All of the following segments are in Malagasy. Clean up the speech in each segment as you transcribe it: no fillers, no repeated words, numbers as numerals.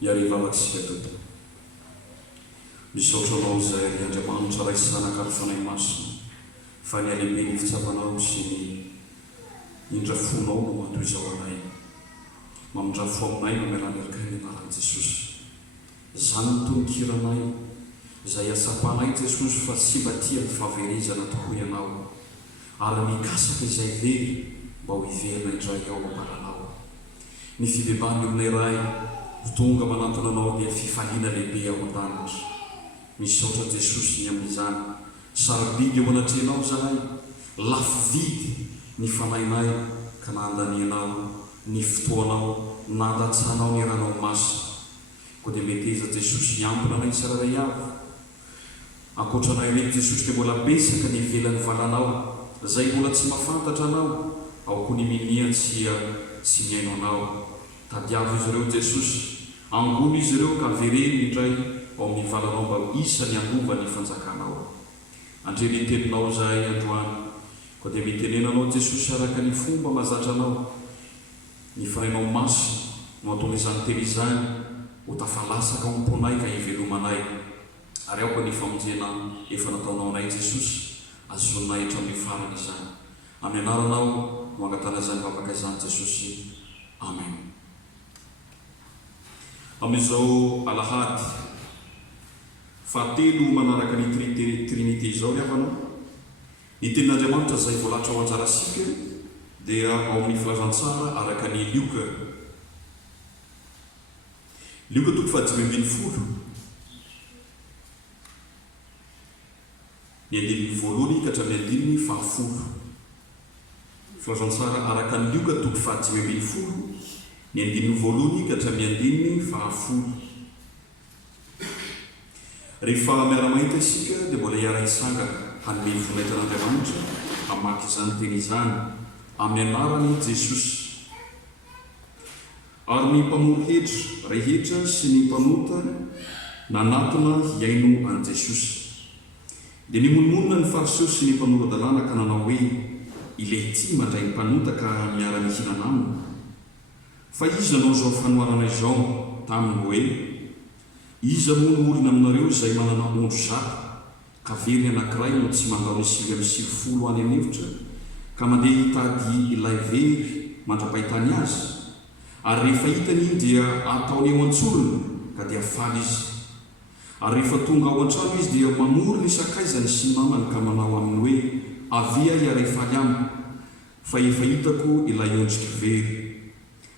iariva maksika toto misaotranao zay Andriamanitra ray sanaka ary fanay masina fa ny alehibe ny fitsapanao sy ny indrafonao no mandoy izao anay mamindrafo aminay mamelany araka ny anaran'i Jesosy zany mitonikiranay izay atsapanay Jesosy fa tsy mba tia ny fahaverizana tokoa ianao ary mikasaka izay very mba ho iverina indray ao ambaranao ny fibebany aminay ray tonga manantona anao dia fifaliana lehibe ao an-danitra misaotra Jesosy ny amin'izany sarobidy eo anatrenao zahay lafo vidy ny fanainay ka nandanianao ny fotoanao nandatsanao ny ranao masina koa dia meteza Jesosy hiampona anay tsiraray avy ankoatranay reky Jesosy dia mbola besaka ny ivelan'ny valanao zay mbola tsy mahafantatra anao ao koa ny miniantsy sy miaino anao tadiavo izy ireo Jesosy angono izy ireo ka vereny indray ao amin'ny valanao mba isany angova ny fanjakanao andre ny teninao zahay androany koa dia mitenenanao Jesosy araka ny fomba mazatra anao ny fanainao masina no ataony izany teny izany ho tafalasaka amponay ka hivelomanay ary ao koa ny famonjena efa nataonao anay Jesosy azonay hatramin'ny farany izany amin'ny anaranao no angatana izany vavaka izany Jesosy amen. Amin'izao alahady fahatelo manaraka ny trinité izao ny avanao ny tenin'Andriamanitra izay voalatra ao anjarasika dia ao amin'ny filazantsara araka ny Lioka toko fahadimy folo ny andininy voalohany ka hatramin'ny andininy fahafolo filazantsara araka ny Lioka toko fahadimy folo ny andininy voalohany ka hatramin'ny andininy fahafolo. Rehefa miara-mahita isika dia mbola hiara-hisangana hanome vonaitan'Andriamanitra hamaky izany teny izany amin'ny anarany Jesosy ary ny mpamoro hetra rehetra sy ny mpanota nanatona hiaino an' Jesosy dia nimonmonina ny fariseo sy ny mpanoran-dalàna ka nanao hoe ilay ty mandray ny mpanota ka miara-mihinana aminy fa iza nanao izao fanoarana izao taminy hoe iza moa no olona aminareo izay manana ondro zaka ka very anankiray no tsy mandao ny 550 any an'hevitra ka mandeha hitady ilay very mandra-pahitany azy ary rehefa hitany iny dia ataony eo an-tsorony ka dia faly izy ary rehefa tonga ao an-trano izy dia mamory ny sakaizany sy namany ka manao aminy hoe avia iara faly aminy fa efa hitako ilay ondriky very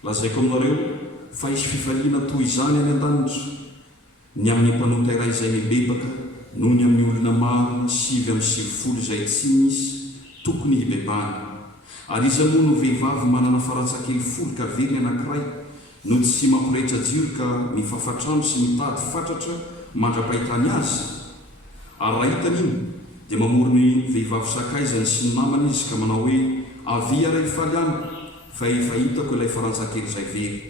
lazaiko aminareo fa isy fifaliana toy izany any an-danitra ny amin'ny mpanota iray izay mibebaka noho ny amin'ny olona marina 750 izay tsy misy tokony hibebany ary iza moa no vehivavy manana faratsakely 10 ka very anankiray no tsy mampirehetra jiro ka mifafatrano sy mitady fatratra mandra-pahitany azy ary raha hitany iny dia mamory ny vehivavy sakaizany sy ny namany izy ka manao hoe avia ray faly aminy fa efa hitako ilay faratsakely izay very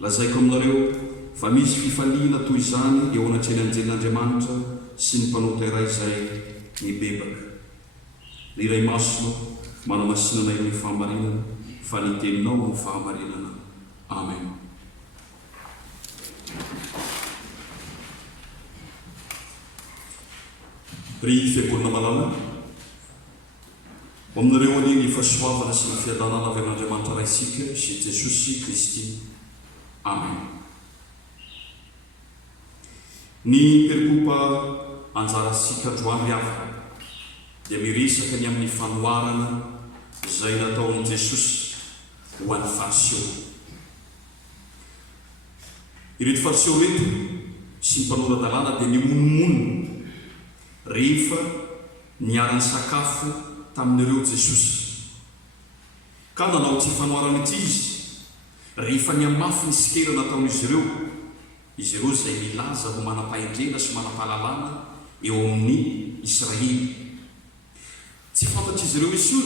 lazaiko aminareo fa misy fifaliana toy izany eo anatreny anjelin'Andriamanitra sy ny mpanota iray izay mibebaka. Ny iray masino manamasinana eo ny fahamarinana fa ny teninao no fahamarinana. Amen. Ry fiangonana malala aminareo ani ny fahasoavana sy ny fiadanana avy amin'Andriamanitra raisika sy Jesosy Kristy. Amen. Ny perikopa anjarasika androany hafa dia miresaka ny amin'ny fanoarana izay nataon'i Jesosy ho an'ny fariseo. Ireto fariseo reto sy ny mpanora-dalàna dia nimonmonina rehefa niara-ny sakafo tamin'ireo Jesosy ka nanao ty fanoarana ity izy rehefa niamafy ny sikera nataon'izy ireo izay milaza ho manam-pahendrena sy manam-pahalalana eo amin'ny Israely. Tsy fantatry izy ireo misy io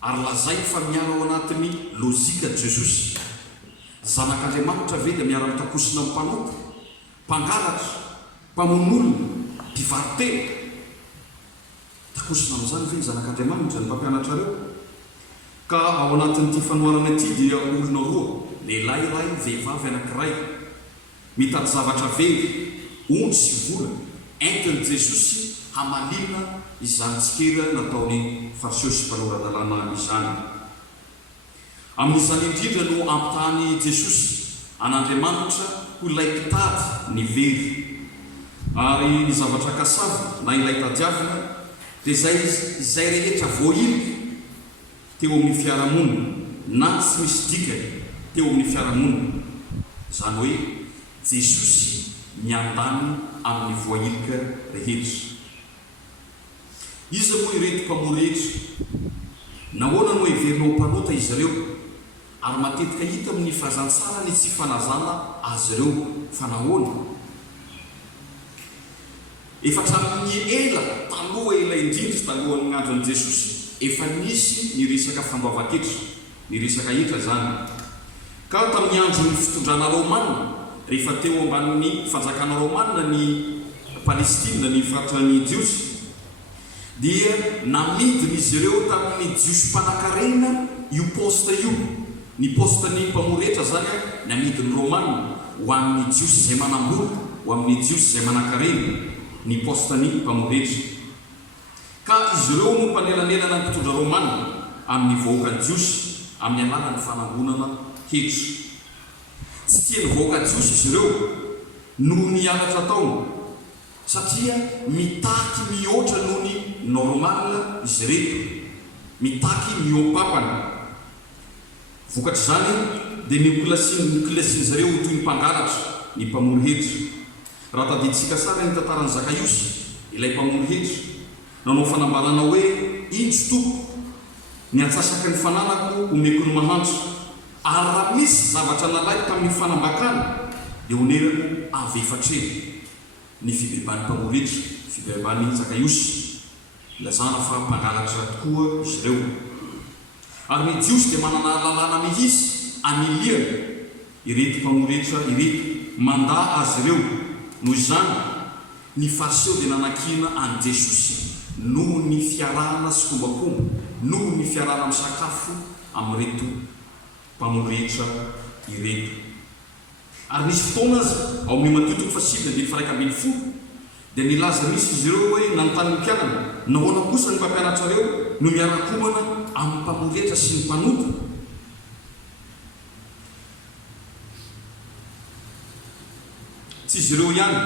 ary lazay fa miara ao anatin'ny lôzika Jesosy zanak'Andriamanitra ve dia miara mitakosina amin'ny mpanota, mpangalatra, mpamon'olona, mpivarotena takosina amin'izany ve zanak'Andriamanitra ny mpampianatra reo ka ao anatin'ity fanoarana ity dia olona roa lehilahy iray vehivavy anankiray mitady zavatra very ondry sy vola entiny Jesosy hamalina izany tsikera nataony fariseo sy mpanora-dalàna izany. Amin'izany indrindra no ampitany Jesosy an'Andriamanitra ho ilay mpitady ny very, ary ny zavatra kasava na ilay tadiavina dia izay rehetra voailika teo amin'ny fiarahamonina na tsy misy dikany teo amin'ny fiarahamonina, izany hoe Jesosy miandany amin'ny voailika rehetra. Iza moa ireto mpamory rehetra, nahoana no heverinao mpanota izy ireo, ary matetika hita amin'ny fahazantsara ny tsy fanazana azy ireo fa nahoana? Efa hatramin'ny ela taloha ela indrindra talohan'ny andron'i Jesosy efa nisy ny resaka fandoavan-ketra, ny resaka hetra zany. Ka tamin'ny andron'ny fitondrana Romanina, rehefa teo ambanin'ny fanjakana Romanina ny Palestina, ny faratran'ny Jiosy, dia namidiny izy ireo tamin'ny Jiosy mpanankarena io posta io, ny postany mpamoretra zany namidiny Romanina ho amin'ny Jiosy izay manambola, ho amin'ny Jiosy izay manankarena, ny postany mpamoretra. Ka izy ireo no mpanelanelana ny mpitondra Romanina amin'ny vahoaka Jiosy amin'ny alalan'ny fanangonana hetra. Tsy tiany vahoaka Jiosy izy ireo noho ny alatra taona, satria mitaky mihoatra noho ny normal izy reto, mitaky mihoapapana. Vokatr' zany dia niklasian'izy ireo toy ny mpangalatra, ny mpamory hetra. Raha tadiditsika sara ny tantaran'i Zakaiosy, ilay mpamory hetra, nanao fanambarana hoe indro tompo, ny atsasaky ny fananako omeko ny mahantra, ary raha misy zavatra nalaiko tamin'ny fanambakana dia onerako avy efatreny. Ny fibebany mpamory hetra, fibebany Zakaiosy, lazana fa mpangalatra tokoa izy ireo. Ary ny Jiosy dia manana lalàna mihitsy aniliana ireto mpamory hetra ireto, manda azy ireo. Noho izany ny fariseo dia nanakina an Jesosy noho ny fiarahana sy kombakomba, noho ny fiarahana misakafo amin'ireto mpamory hetra ireto. Ary nisy fotoana azy ao amin'ny Mateo 7:1-12 dia nilaza misy izy ireo hoe nanontany mpianana, nahoana kosa ny mpampianatra ireo no miara-komana amin'ny mpamory hetra sy ny mpanota? Tsy izy ireo ihany,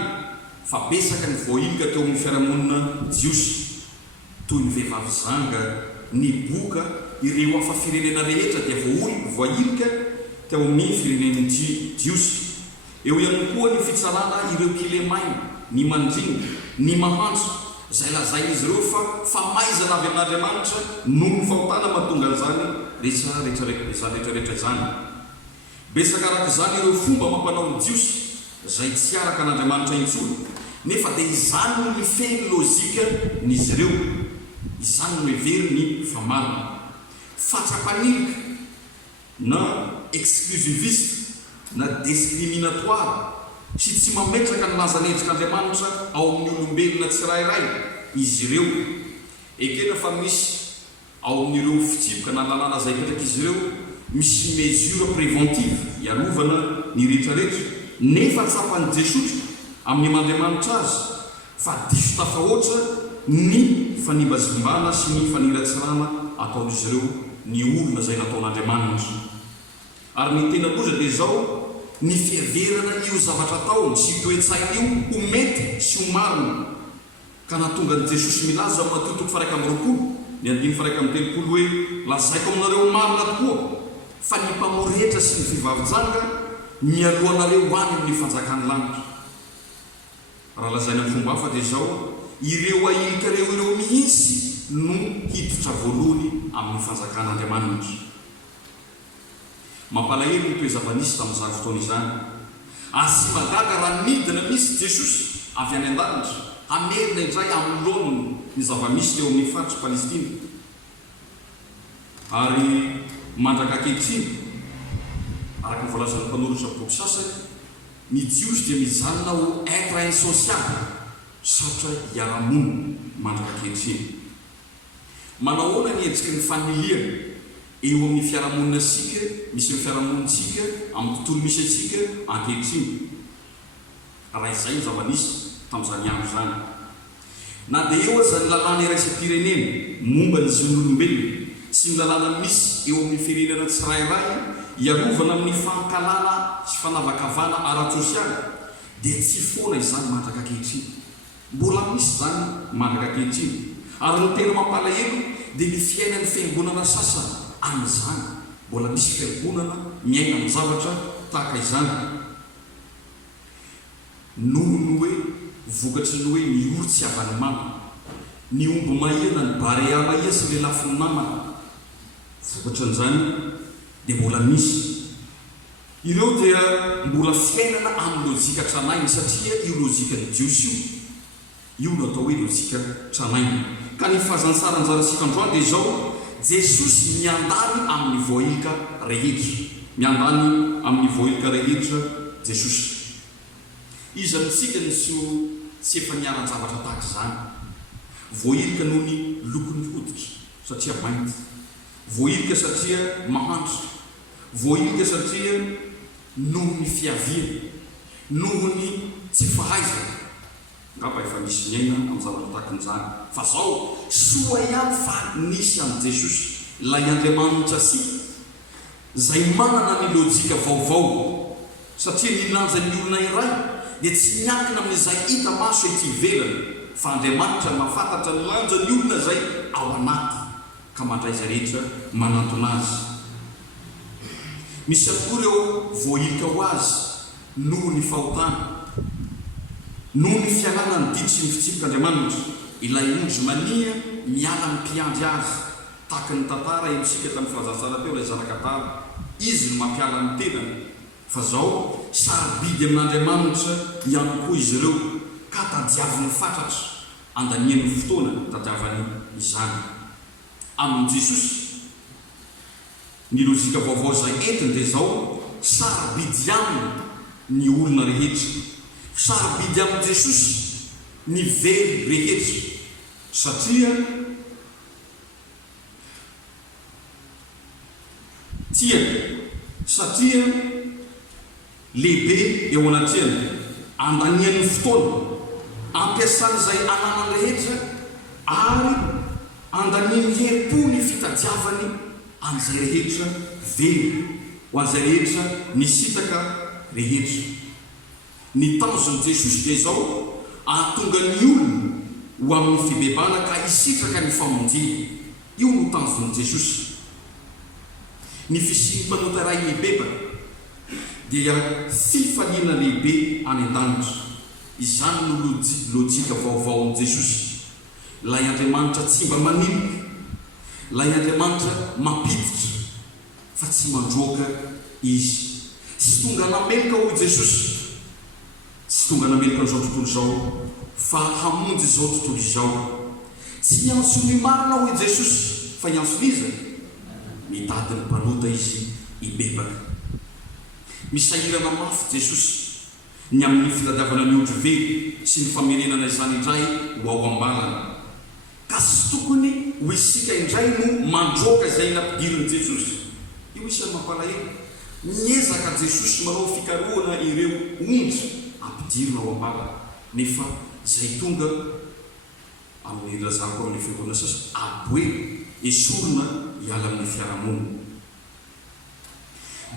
fa besaka ny voailika teo amin'ny fiarahamonina Jiosy, toy ny vehivavy zanga, ny boka, ireo hafa firenena rehetra dia voailika teo amin'ny firenen'ny Jiosy. Eo ihany koa ny fitsarana ireo kilemaina, ny mandringa, ny mahantra, izay lazain'izy ireo fa maizana avy amin'Andriamanitra noho ny fahotana mahatonga an'izany rehetrarehetra izany. Besaka araka izany ireo fomba mampanao ny Jiosy izay tsy araka an'Andriamanitra intsony, nefa dia izany no mifehy lôzika n'izy ireo, izany no hevery ny famarina. Fatsapanilika na exclusiviste na discriminatoire sy tsy mametraka ny lazan'endrik'Andriamanitra ao amin'ny olombelona tsirairay izy ireo. Ekena fa misy ao amin'ireo fitsipoka na lalàna izay petraka izy ireo misy mesure préventive iarovana ny rehetrarehetra, nefa tsapan'ny Jesosy amin'ny Aman'Andriamanitra azy fa diso tafahoatra ny fanibazimbana sy ny faniratsirana ataon'izy ireo ny olona izay nataon'Andriamanitra. Ary ny tena loza dia izao, ny fiheverana io zavatra taony sy toe-tsaina io ho mety sy ho marina, ka nahatonga ny Jesosy milaza amin'ny Mateo 7:1-13 hoe lazaiko aminareo marina tokoa fa ny mpamory hetra sy ny fivavy-janga mialohanareo any amin'ny fanjakan'ny lanitra. Raha lazaina amin'ny fomba hafa dia izao, ireo ailika ireo mihitsy no hiditra voalohany amin'ny fanjakan'Andriamanitra. Mampalahelo ny toe-javanisy tamin'izany fotoana izany. Asy magaga raha midina misy Jesosy avy any an-danitra, hamerina indray amin'ny lohan'ny ny zavamisy teo amin'ny faritry Palestina. Ary mandraka ankehitriny, araka ny voalazan'ny mpanoratra boky sasany, ny Jiosy dia mijanona ho être insociable, sarotra hiara-monina mandraka ankehitriny. Manahoana ny endriky ny familiana eo amin'ny fiarahamonina sika, misy ny fiarahamonintsika amin'ny tontolo misy atsika ankehitriny. raha izay ny zava-nisy tamin'izany andro zany. Na dia eo aza ny lalàna iraisam-pirenena momba ny zon'olombelona sy ny lalàna misy eo amin'ny firenena tsirairay iarovana amin'ny fankalana sy fanavakavana ara-tsosialy dia tsy foana izany mandraka ankehitriny. Mbola misy zany mandraka ankehitriny, ary ny tena mampalahelo dia ny fiainan'ny fiangonana sasany amin'izany. Mbola misy fiangonana miaina amin'ny zavatra tahaka izany. Noho ny hoe vokatry ny hoe ny oro tsy avany mama, ny omby mahina ny barea mahia sy le lafiny namana, vokatra n'izany dia mbola misy. Ireo dia mbola fiainana amin'ny lojika tranainy, satria io lojika ny jiosy io no atao hoe lojika tranainy. Ka ny fahazansaranjarasika androany dia izao: Jesosy miandany amin'ny voahilika rehetra, miandany amin'ny voahilika rehetra Jesosy. Iza mitsika ny tsy efa niaran-javatra tahaka izany. Voahilika noho ny lokony hoditra satria mainty, voahilika satria mahantra, voahilika satria noho ny fiaviana, noho ny tsy fahaizana. Ngapa efa misy miaina amin'ny zavatra tahaka an'izany. Fa zao soa ihany fa nisy amin'ny Jesosy ilay Andriamanitra sika izay manana ny lojika vaovao, satria nilanja ny olona iray dia tsy miankina amin'izay hita maso ety ivelany, fa Andriamanitra mahafantatra ny lanja ny olona izay ao anaty ka mandray izay rehetra manantona azy. Misy akoa ireo voahilika ho azy noho ny fahotana, noho ny fialana ny dity sy ny fitsipik'Andriamanitra. Ilay ondry mania miala ny mpiandry azy, tahaka ny tantara emsika tamin'ny fahazantsara teo, ilay zanakatara, izy no mampiala ny tenany. Fa zao sarobidy amin'Andriamanitra ihany koa izy ireo, ka tadiaviny fatratra, andaniany fotoana tadiavany izany. Amin'ny Jesosy ny lojika vaovao izay entiny dia zao: sarobidy aminy ny olona rehetra, sarobidy amin'ny Jesosy ny very rehetra, satria lehibe eo anatrehany, andanian'ny fotoana, ampiasany izay ananany rehetra, ary andaniany herim-po ny fitadiavany an'izay rehetra very, ho an'izay rehetra nisitaka rehetra. Ny tanjon'i Jesosy dia izao: ahatonga ny olona ho amin'ny fibebana ka hisitraka ny famonjena. Io no tanjon'i Jesosy. Ny fisiam-panotaray mibebaka dia fifaliana lehibe any an-danitra. Izany no lojika vaovao amin'ny Jesosy. Ilay Andriamanitra tsy mba manimika, ilay Andriamanitra mampiditra fa tsy mandroaka izy. Tsy tonga namelika hoy Jesosy, tsy tonga namelika n'izao tontolo izao, fa hamonjy izao tontolo izao. Tsy hiantsony marina hoy Jesosy, fa hiantsoniza mitady ny mpanota izy hibebaka. Misahirana mafy Jesosy ny amin'ny fitadiavana ny ondry very sy ny famerenana izany indray ho ao ambalana, ka tsy tokony ho isika indray no mandroaka izay nampidirin'i Jesosy. Io isan'ny mampalahelo. Miezaka Jesosy manao fikarohana ireo ondry ampidirina ao ambalana, nefa izay tonga amin'ny lazako amin'ny fiangonana sasany aboe esorina hiala amin'ny fiarahamonina.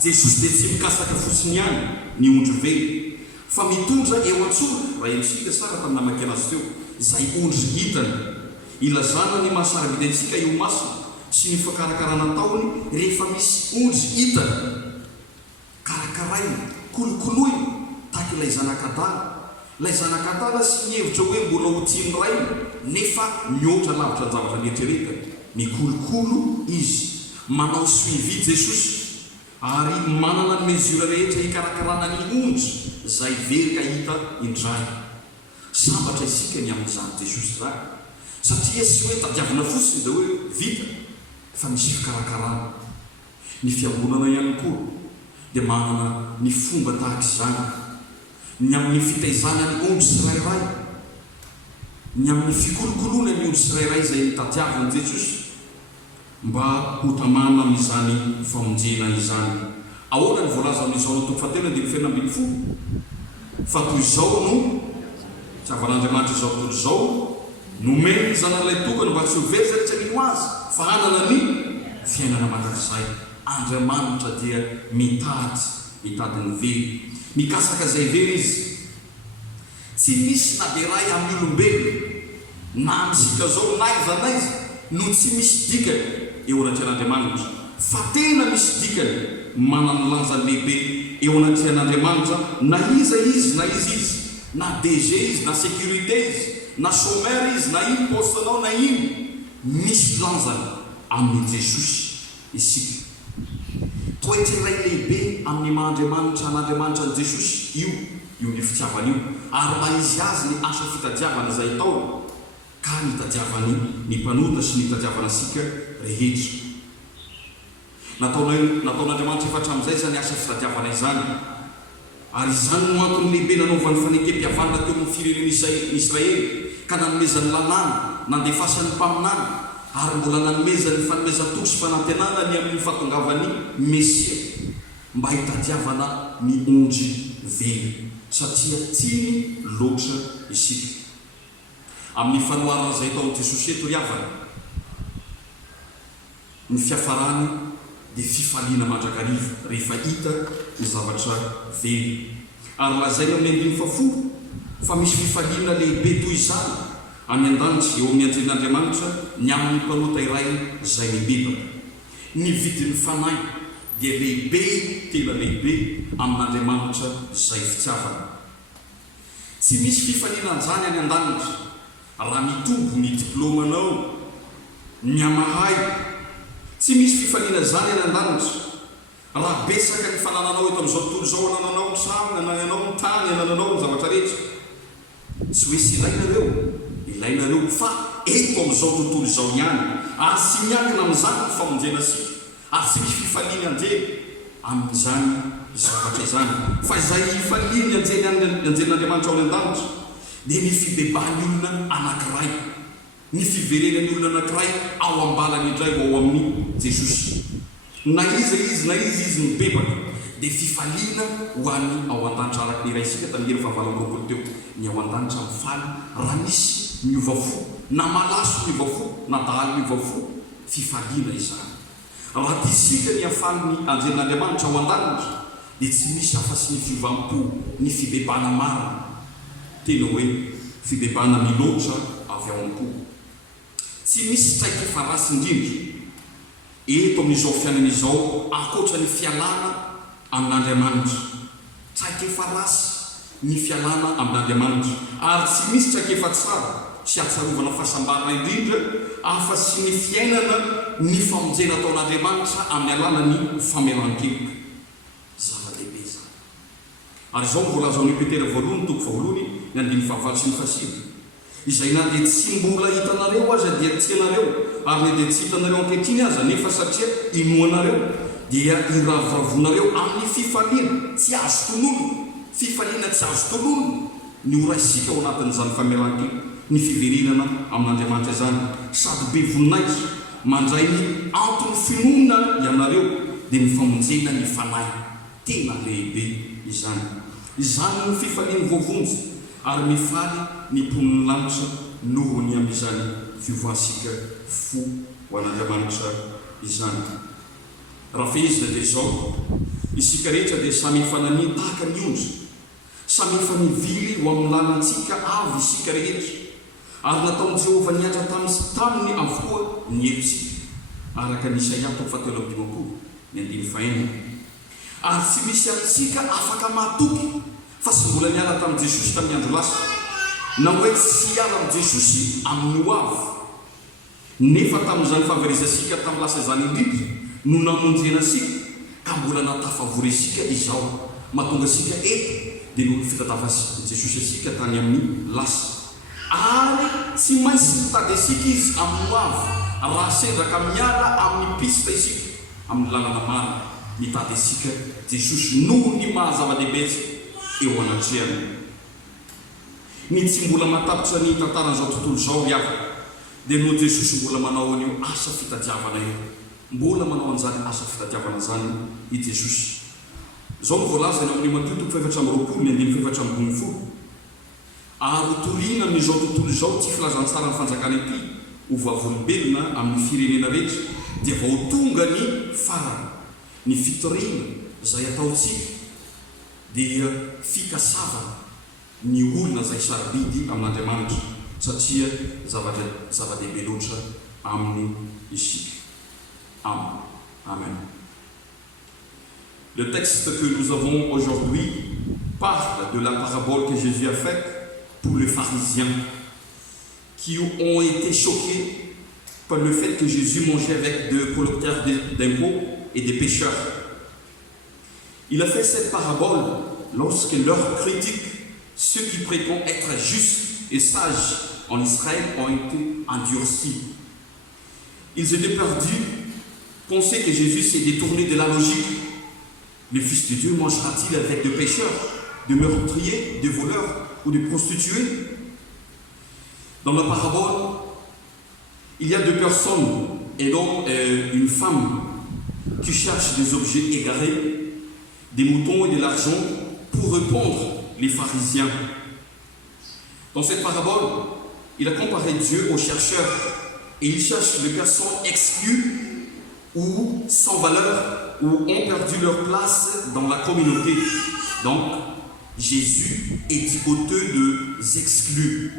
Jesosy dia tsy mikasaka fotsiny ihany ny ondry very, fa mitondra eo an-tsona, raha isika sara tamin'ny namaky azy teo, izay ondry hitany, ilazana ny mahasarabidy antsika eo masina sy ny fakarakarana taony rehefa misy ondry hitany. Karakaraina, kolokoloina tahaka ilay zanakadala. Ilay zanakadala sy mihevitra hoe mbola ho tiany rainy, nefa mihoatra lavitra ny zavatra mieritrereta. Mikolokolo izy, manao suivi Jesosy, ary manana ny mesura rehetra hikarakarana ny ondry izay very ka hita indray. Sambatra isika ny amin'izany Jesosy izany, satria tsy hoe tadiavina fotsiny dia hoe vita, fa misy fikarakarana. Ny fiangonana ihany koa dia manana ny fomba tahaka izany, ny amin'ny fitaizana ny ondry tsirairay, ny amin'ny fikolokoloana ny ondry tsirairay izay nitadiavany Jesosy mba ho tamana amin'izany famonjena izany. Ahoana ny voalaza amin'izao ny toko fahatelo andiny fenina ambin'ny folo? fa toy izao no tsy avan'Andriamanitra izao tontolo izao nomeny zanan'ilay tokana mba tsy hovery zay tsy hanino azy fa hanana ny fiainana mandrakizay. Andriamanitra dia mitady ny very, mikasaka zay very izy. Tsy misy na dia ray amin'ny olombelona na amintsika zao na iza na iza no tsy misy dikany eo anatrehan'Andriamanitra, fa tena misy dikany manana lanjany lehibe eo anatrehan'Andriamanitra. Na iza izy na DG izy na sécurité izy na chômeur izy na ino postenao na ino, misy lanjany amin'ny Jesosy isika. Toetra iray lehibe amin'ny maha-Andriamanitra an'Andriamanitra ny Jesosy io ny fitiavana io, ary maizy azy ny asa fitadiavana izay tao ka nitadiavany ny mpanota sy nitadiavana asika rehetra. Nataon'Andriamanitra efatra amin'izay zany asa fitadiavana izany, ary izany no antony lehibe nanaovan'ny fanekem-pihavanana teo amin'ny firenena Israely ka nanomezany lalàna nandefasany mpaminana, ary mbola nanomezany fanomezan-toko sy fanantenana ny amin'ny fahatongavany Mesia mba hitadiavana ny ondry very, satria tiany loatra isika. Amin'ny fanoharana izay tao Jesosy eto riavana, ny fiafarany dia fifaliana mandrakariva rehefa hita ny zavatra very. Ary lazaina amin'ny 5 fa misy fifaliana lehibe toy izany any an-danitra eo amin'ny anjenin'Andriamanitra ny amin'ny mpanota iray izay mibebaka. Ny vidin'ny fanahy dia lehibe, tena lehibe amin'Andriamanitra izay fitiavana. Tsy misy fifaliana anjany any an-danitra raha mitombo ny diplômanao, ny amahay. Tsy misy fifaliana zany any an-danitra raha besaka ny fanananao eto amin'izao tontolo izao, anananao trano, anananao tany, anananao ny zavatra rehetra. Tsy hoe sy ilainareo fa eto amin'izao tontolo izao ihany, ary sy miankina amin'izany ny famonjena asika, ary tsy misy fifaliana anjely amin'izany zavatra izany, fa izay fifaliana anjenin'Andriamanitra ao an-danitra dia ny fibebany olona anankiray, ny fiverenany olona anankiray ao ambalany indray ao amin'ny Jesosy. Na iza izy mibebaka dia fifaliana ho an'ny ao an-danitra araka ny iray isika tamin'ny fahavalon-roapolo teo, ny ao an-danitra mifaly raha misy miovafo, na malaso miovafo, na dahalo miovafo, fifaliana izany. Raha tisika ny afaly ny anjenin'Andriamanitra ao an-danitra dia tsy misy afa-sy ny fiovampo, ny fibebana marina, tena hoe fibebana miloatra avy ao am-po. Tsy misy tsaiky efa rasy indrindra eto amin'izao fiainana izao ankoatra ny fialana amin'Andriamanitra. Tsaiky efa rasy ny fialana amin'Andriamanitra, ary tsy misy tsaiky efa tsara sy atsarovana fahasambarana indrindra afa-sy ny fiainana ny famonjena ataon'Andriamanitra amin'ny alalany famelan-keloka. Zava-dehibe zany. Ary izao mivolazaon'ny Petera 2:9 ny 5 sy ny 7, izay na dia tsy mbola hitanareo aza dia tianareo, ary na dia tsy hitanareo ankehitriny aza nefa satria inoanareo dia iravoravoanareo amin'ny fifaliana tsy azo tonono, fifaliana tsy azo tonono ny oraisika ao anatin'izany famelan-keloka, ny fiverenana amin'Andriamanitra izany, sady be voninahitra mandray ny antony finoana ianareo dia ny famonjena ny fanahy tena lehibe izany. Izany ny fifaliana voavonjy, ary mifaly ny mponiny lanitra noho ny amin'izany fiovoansika fo ho an'Andriamanitra izany. Raha fehezina dia izao, isika rehetra dia samy efa nania tahaka ny ondry, samy efa nivily ho amin'ny lalantsika avy isika rehetra, ary nataon'i Jehovah niatra taminy avokoa ny helotsika, araka ny Isaia 7:15. Ary tsy misy amintsika afaka mahatoky fa sy mbola niala tamin'i Jesosy tamin'ny andro lasa, na hoe tsy hiala amin'i Jesosy amin'ny ho avy, nefa tamin'izany fahaverezasika tamin'ny lasa izany indrindra no namonjena asika ka mbola natafavory isika izao, mahatonga asika eto dia no fitatavan'i Jesosy asika tany amin'ny lasa. Ary tsy maintsy mitady asika izy amin'ny ho avy raha sendraka miala amin'ny pista isika amin'ny lalana marina, mitady asika Jesosy noho ny mahazava-dehibe eo anatrehany. Ny tsy mbola matapitra ny tantaran'izao tontolo izao riavana dia no Jesosy mbola manao an'io asa fitadiavana io, mbola manao an'izany asa fitadiavana zany i Jesosy. zao voalaza ny amin'ny matoto fefatra am'roapolo ny andimy fefatra ambony folo ary toriana nyzao tontolo zao tsy filazantsara ny fanjakana ity ho vavolombelona amin'ny firenena rehetra dia vao tonga ny farany ny fitorena zay ataotsika dia fikasavana ny olona zay sarobidy amin'Andriamanitra satria zava-dehibe loatra aminy isika. Amen. Le texte que nous avons aujourd'hui parle de la parabole que Jésus a faite pour les pharisiens qui ont été choqués par le fait que Jésus mangeait avec des collecteurs d'impôts et des pécheurs. Il a fait cette parabole lorsque leurs critiques, ceux qui prétendent être justes et sages en Israël, ont été endurcis. Ils étaient perdus, pensaient que Jésus s'est détourné de la logique. Le Fils de Dieu mangera-t-il avec des pécheurs, des meurtriers, des voleurs ou des prostituées? Dans la parabole, il y a deux personnes, un homme et une femme, qui cherchent des objets égarés, des moutons et de l'argent pour répondre les pharisiens. Dans cette parabole, il a comparé Dieu aux chercheurs et il cherche les personnes exclues ou sans valeur ou ont perdu leur place dans la communauté. Donc, Jésus est du côté des exclus.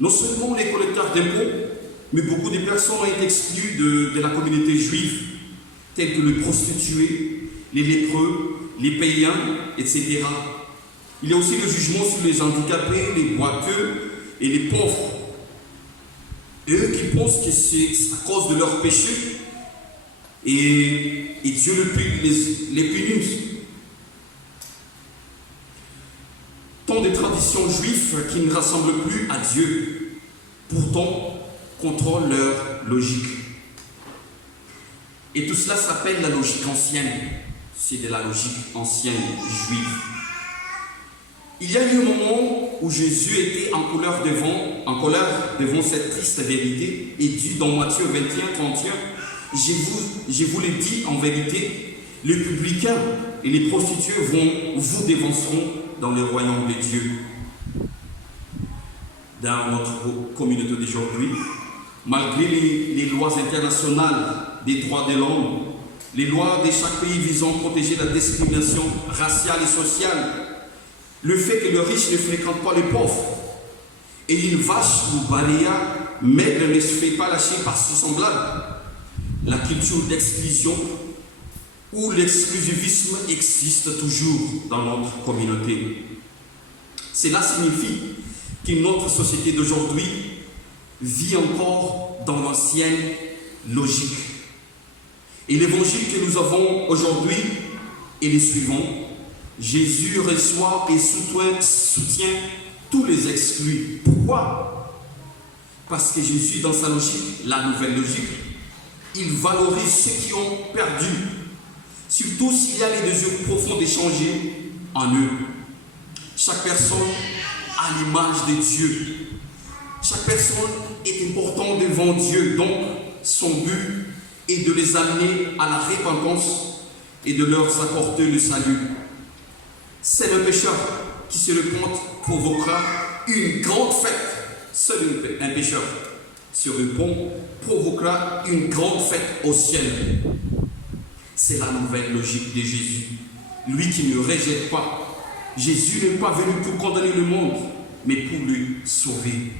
Non seulement les collecteurs d'impôts, mais beaucoup de personnes ont été exclues de la communauté juive, telles que les prostituées, les lépreux, les païens, etc. Il y a aussi le jugement sur les handicapés, les boiteux et les pauvres. Eux qui pensent que c'est à cause de leurs péchés et Dieu les punit. Tant de traditions juives qui ne rassemblent plus à Dieu, pourtant contrôlent leur logique. Et tout cela s'appelle la logique ancienne. C'est de la logique ancienne juive. Il y a eu un moment où Jésus était en colère devant cette triste vérité et dit dans Matthieu 21, 31, je vous l'ai dit en vérité, les publicains et les prostituées vous dévanceront dans le royaume de Dieu. Dans notre communauté d'aujourd'hui, malgré les lois internationales des droits de l'homme, les lois de chaque pays visant à protéger la discrimination raciale et sociale, le fait que le riche ne fréquente pas les pauvres, et une vache ou baléa maigre ne se fait pas lâcher par son semblable, la culture d'exclusion ou l'exclusivisme existe toujours dans notre communauté. Cela signifie que notre société d'aujourd'hui vit encore dans l'ancienne logique. Et l'évangile que nous avons aujourd'hui est le suivant. Jésus reçoit et soutient tous les exclus. Pourquoi? Parce que Jésus, dans sa logique, la nouvelle logique, il valorise ceux qui ont perdu. Surtout s'il y a les désirs profonds d'échanger en eux. Chaque personne a l'image de Dieu. Chaque personne est importante devant Dieu. Donc, son but est de les amener à la repentance et de leur apporter le salut. C'est le pécheur qui se repent provoquera une grande fête. Seul un pécheur se repent provoquera une grande fête au ciel. C'est la nouvelle logique de Jésus. Lui qui ne rejette pas. Jésus n'est pas venu pour condamner le monde, mais pour le sauver.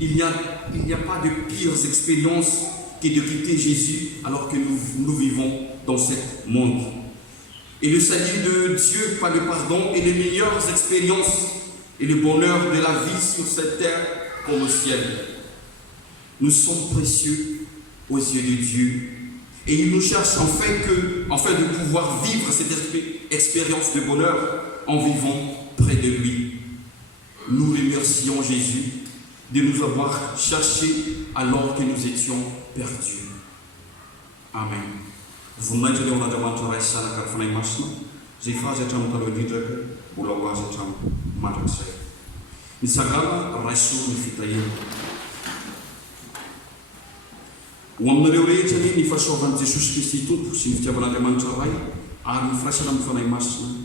Il n'y a pas de pires expériences que de quitter Jésus alors que nous vivons dans ce monde. Et le salut de Dieu par le pardon et les meilleures expériences et le bonheur de la vie sur cette terre comme au ciel. Nous sommes précieux aux yeux de Dieu. Et il nous cherche afin de pouvoir vivre cette expérience de bonheur en vivant près de lui. Nous remercions Jésus de nous avoir cherchés alors que nous étions perdus. Amen. Voninahitra ilay ao anaty Andriamanitra ray sy zanaka fanahy masina izay fazy hatramin'ny taloha indrindra mbola ho azy hatramin'ny mandrakizay. Mitsangana raisoa ny fitahina. Ho aminareo rehetra ny fahasoavan'i Jesosy Kristy Tompo sy ny fitiavan'Andriamanitra ray ary ny firasana amin'ny fanahy masina